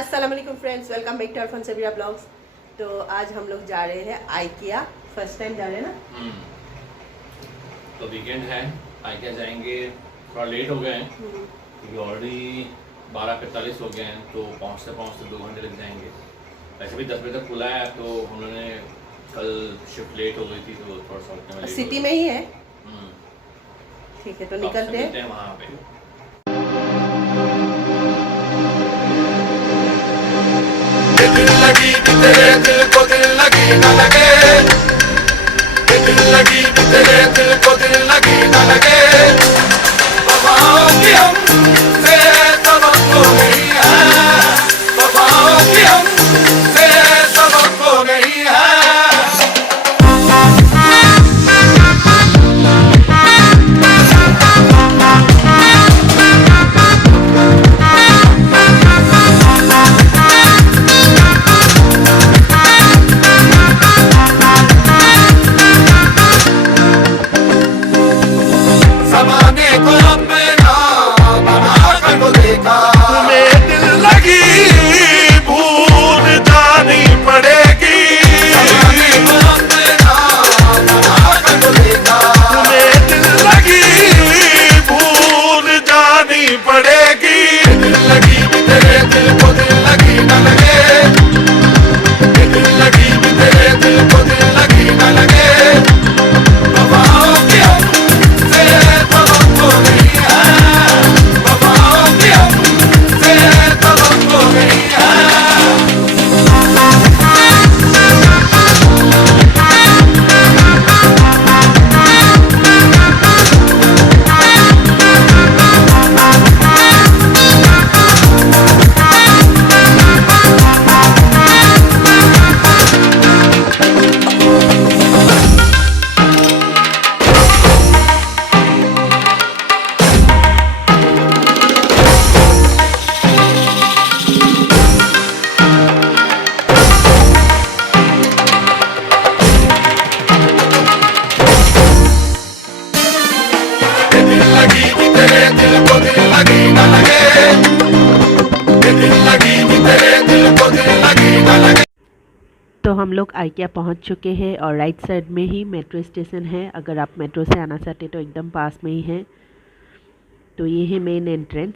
अस्सलाम वालेकुम friends, welcome back to Arfan Sabira blogs. तो आज हम लोग जा रहे हैं आइकिया, फर्स्ट टाइम जा रहे हैं ना। तो वीकेंड है, आइकिया जाएंगे। थोड़ा लेट हो गए हैं क्योंकि ऑलरेडी 12:45 हो गए हैं, तो पहुंचते पहुंचते 2 घंटे लग जाएंगे। वैसे भी 10 बजे तक खुला है, तो उन्होंने कल शिफ्ट लेट हो गई थी, तो थोड़ा सा उठने में सिटी में ही है। ठीक है, तो निकलते हैं वहाँ पे। दिल लगी कि तेरे दिल को दिल लगी न लगे, दिल लगी कि तेरे दिल को दिल लगी न लगे। वफाओं की हमसे सबक हो गई है, वफाओं की हमसे सबक हो गई है। तो हम लोग आइकिया पहुंच चुके हैं और राइट साइड में ही मेट्रो स्टेशन है। अगर आप मेट्रो से आना चाहते तो एकदम पास में ही है। तो ये है मेन एंट्रेंस।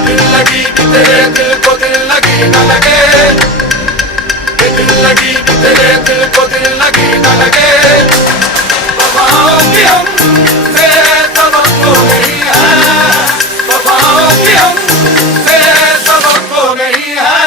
दिल लगी कि तेरे दिल को दिल लगी न लगे, दिल लगी कि तेरे दिल को दिल लगी न लगे। वफाओं की हमसे सबक हो गई है, वफाओं की हमसे सबक हो गई है।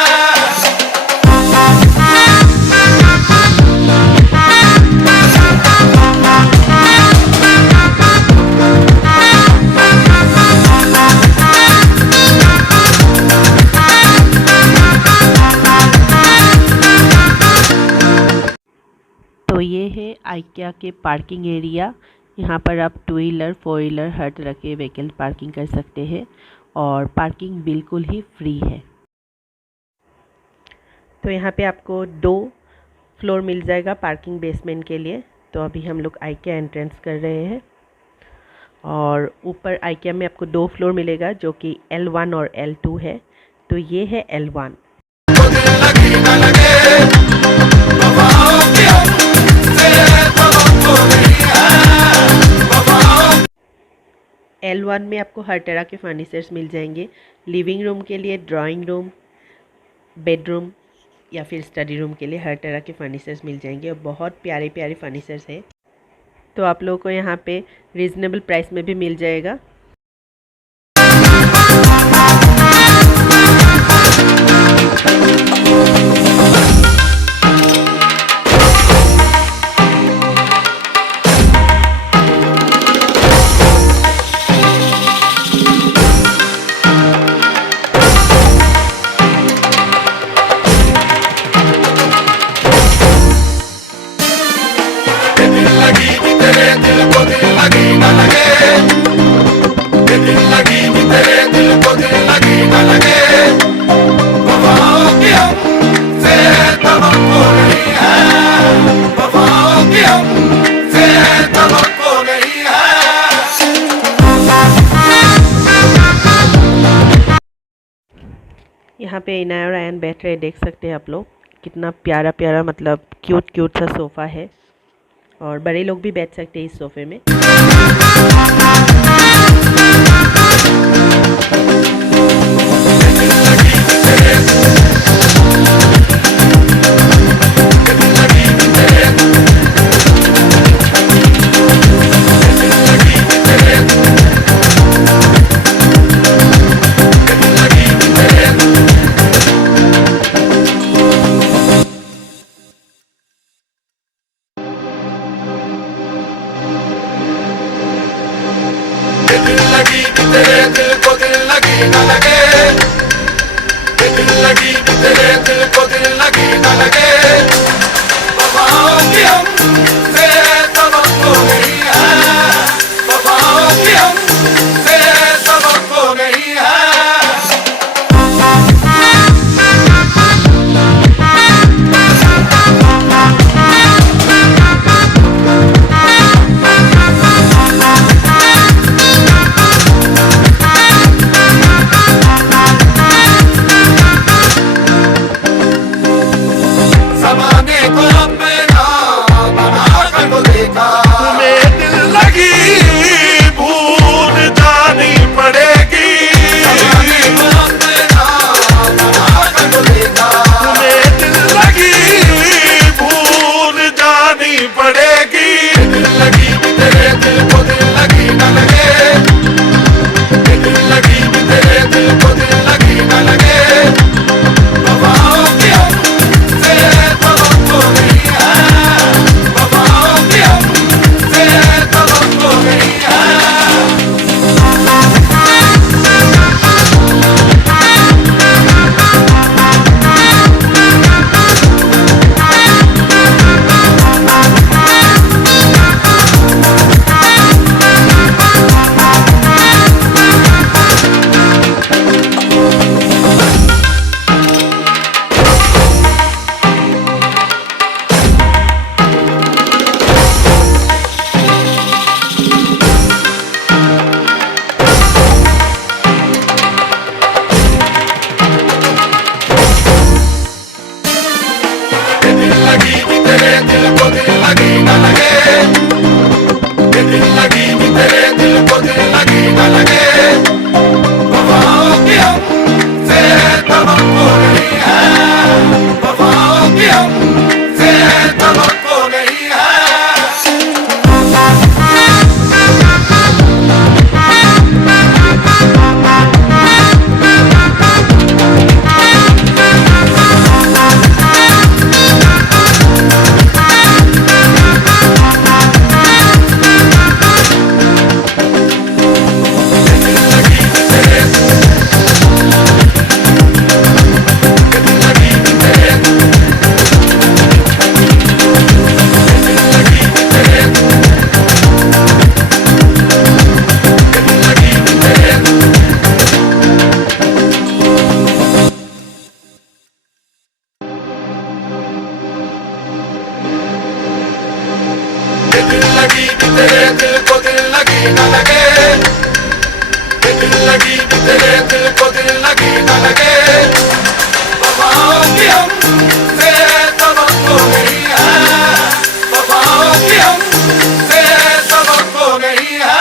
तो ये है आइकिया के पार्किंग एरिया। यहाँ पर आप 2 व्हीलर 4 व्हीलर हर तरह के व्हीकल पार्किंग कर सकते हैं और पार्किंग बिल्कुल ही फ्री है। तो यहाँ पे आपको 2 फ्लोर मिल जाएगा पार्किंग बेसमेंट के लिए। तो अभी हम लोग आइकिया एंट्रेंस कर रहे हैं और ऊपर आइकिया में आपको 2 फ्लोर मिलेगा जो कि L1 और L2 है। तो ये है L1। L1 में आपको हर तरह के फर्नीचर्स मिल जाएंगे। लिविंग रूम के लिए, ड्राइंग रूम, बेडरूम या फिर स्टडी रूम के लिए हर तरह के फर्नीचर्स मिल जाएंगे और बहुत प्यारे प्यारे फर्नीचर्स हैं। तो आप लोगों को यहाँ पे रीज़नेबल प्राइस में भी मिल जाएगा। दिल लगी कि तेरे दिल को दिल लगी न लगे। वफाओं की हम यहाँ पे इनाया और आयन बैठ रहे, देख सकते हैं आप लोग कितना प्यारा प्यारा मतलब क्यूट क्यूट सा सोफ़ा है, और बड़े लोग भी बैठ सकते हैं इस सोफ़े में। दिल लगी तेरे दिल को दिल लगी न लगे, दिल लगी तेरे दिल को दिल लगी न लगे, वफाओं की हमसे सबक को नहीं है, वफाओं की हमसे सबक को नहीं है। दिल लगी तेरे दिल को दिल लगी न लगे, दिल लगी तेरे दिल को दिल लगी न लगे, वफाओं की हमसे सबक को नहीं है, वफाओं की हमसे सबक को नहीं है।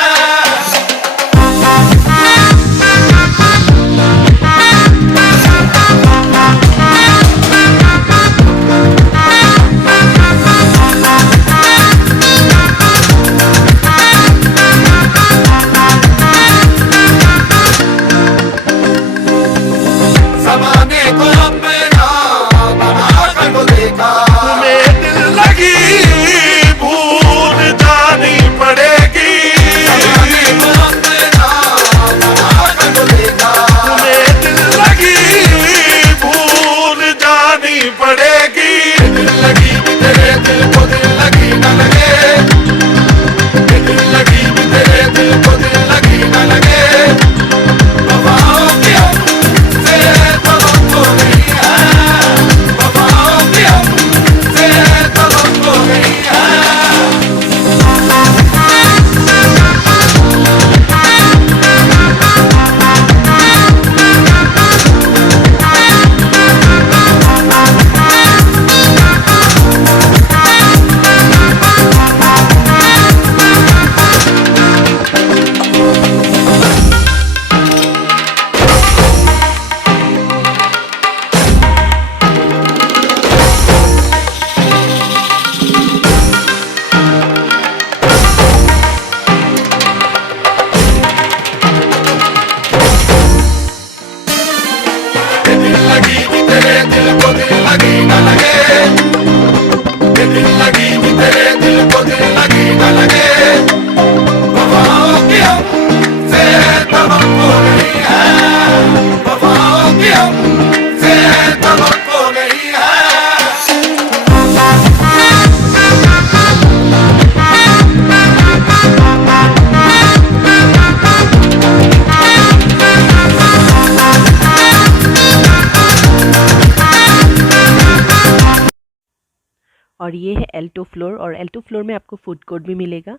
ये है L2 फ्लोर, और L2 फ्लोर में आपको फूड कोर्ट भी मिलेगा।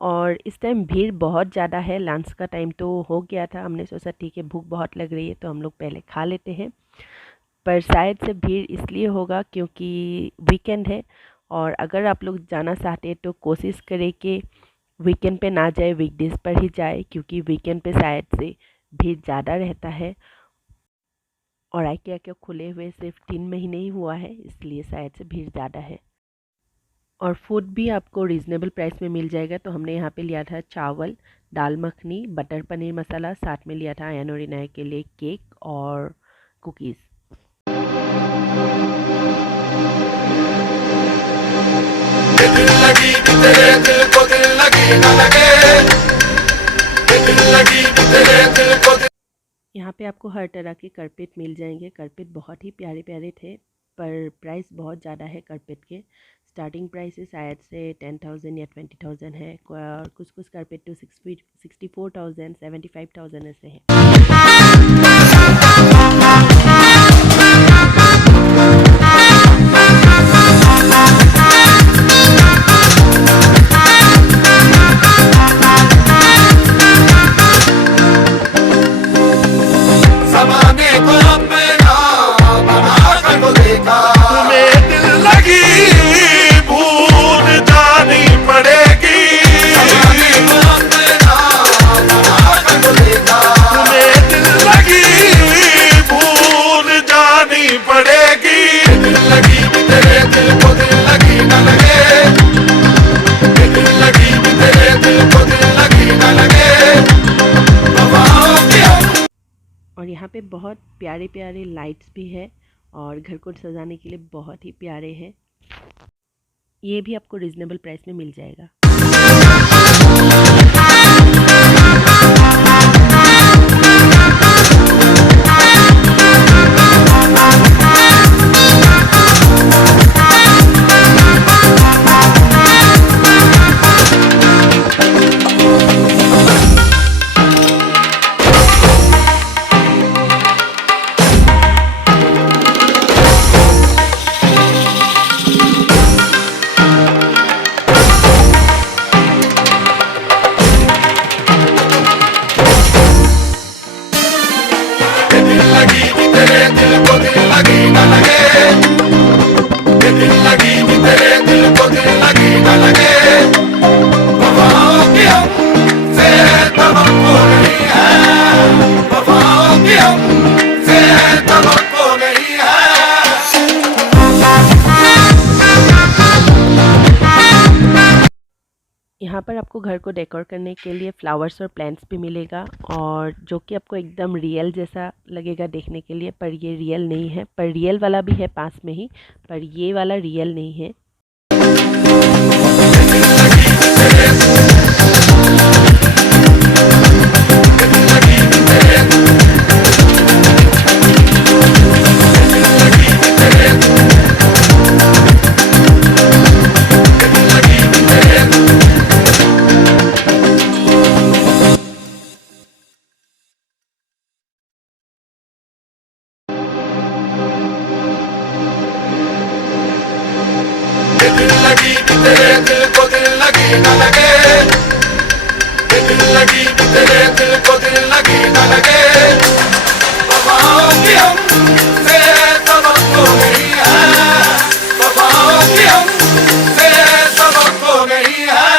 और इस टाइम भीड़ बहुत ज़्यादा है, लंच का टाइम तो हो गया था, हमने सोचा ठीक है भूख बहुत लग रही है तो हम लोग पहले खा लेते हैं। पर शायद से भीड़ इसलिए होगा क्योंकि वीकेंड है, और अगर आप लोग जाना चाहते हैं तो कोशिश करें कि वीकेंड पे ना जाए, वीकडेज़ पर ही जाए, क्योंकि वीकेंड पे शायद से भीड़ ज़्यादा रहता है। और IKEA के खुले हुए सिर्फ 3 महीने ही हुआ है, इसलिए शायद से भीड़ ज़्यादा है। और फूड भी आपको रीज़नेबल प्राइस में मिल जाएगा। तो हमने यहाँ पे लिया था चावल, दाल मखनी, बटर पनीर मसाला, साथ में लिया था आयन और इनाया के लिए केक और कुकीज़। दिल लगी कि तेरे दिल को दिल लगी न लगे, दिल लगी कि तेरे दिल को दिल। यहाँ पे आपको हर तरह के कारपेट मिल जाएंगे। कारपेट बहुत ही प्यारे प्यारे थे, पर प्राइस बहुत ज़्यादा है कारपेट के। स्टार्टिंग प्राइस शायद से 10,000 या 20,000 है, और कुछ कुछ कारपेट तो 64,000 75,000 ऐसे हैं। ज़माने को अपना बना कर तो देखा, तुम्हें दिल लगी भूल जानी पड़ेगी। ज़माने को अपना बना कर तो देखा, तुम्हें दिल लगी भूल जानी पड़ेगी। दिल लगी भी तेरे दिल को दिल लगी न लगे, दिल लगी भी तेरे दिल को दिल लगी न लगे। और यहाँ पे बहुत प्यारे प्यारे लाइट्स भी है, और घर को सजाने के लिए बहुत ही प्यारे हैं। ये भी आपको रीज़नेबल प्राइस में मिल जाएगा। यहाँ पर आपको घर को डेकोर करने के लिए फ्लावर्स और प्लांट्स भी मिलेगा, और जो कि आपको एकदम रियल जैसा लगेगा देखने के लिए, पर ये रियल नहीं है। पर रियल वाला भी है पास में ही, पर ये वाला रियल नहीं है। दिल लगी कि तेरे दिल को दिल लगी न लगे, दिल लगी कि तेरे दिल को दिल लगी न लगे। वफाओं की हमसे सबक हो गई है, वफाओं की हमसे सबक हो गई है।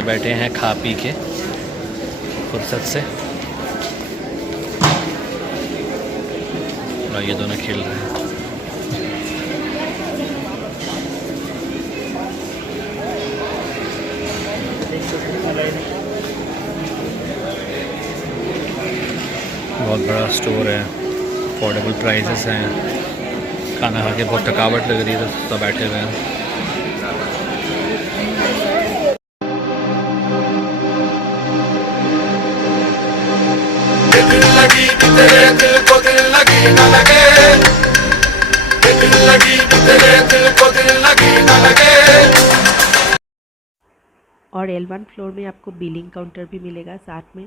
बैठे हैं खा पी के फुर्सत से। और ये दोनों खेल रहे हैं। बहुत बड़ा स्टोर है, अफोर्डेबल प्राइसेस हैं। खाना खा के बहुत थकावट लग रही है तो सब बैठे हुए हैं। दिल लगी कि तेरे दिल को दिल लगी न लगे, दिल लगी कि तेरे दिल को दिल लगी न लगे। और L1 फ्लोर में आपको बिलिंग काउंटर भी मिलेगा, साथ में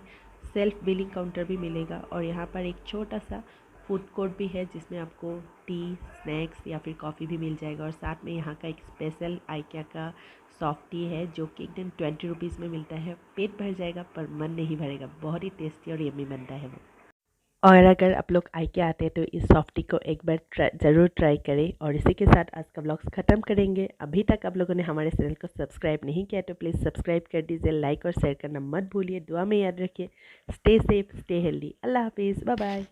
सेल्फ बिलिंग काउंटर भी मिलेगा। और यहाँ पर एक छोटा सा फूड कोर्ट भी है जिसमें आपको टी, स्नैक्स या फिर कॉफ़ी भी मिल जाएगा। और साथ में यहाँ का एक स्पेशल आइकिया का सॉफ्ट टी है जो कि एकदम 20 रुपीज़ में मिलता है। पेट भर जाएगा पर मन नहीं भरेगा, बहुत ही टेस्टी और यम्मी बनता है वो। और अगर आप लोग आइकिया आते हैं तो इस सॉफ्ट टी को एक बार ज़रूर ट्राई करें। और इसी के साथ आज का व्लॉग्स ख़त्म करेंगे। अभी तक आप लोगों ने हमारे चैनल को सब्सक्राइब नहीं किया तो प्लीज़ सब्सक्राइब कर दीजिए, लाइक और शेयर करना मत भूलिए। दुआ में याद रखिए। Stay safe, stay healthy. अल्लाह हाफिज़, बाय बाय।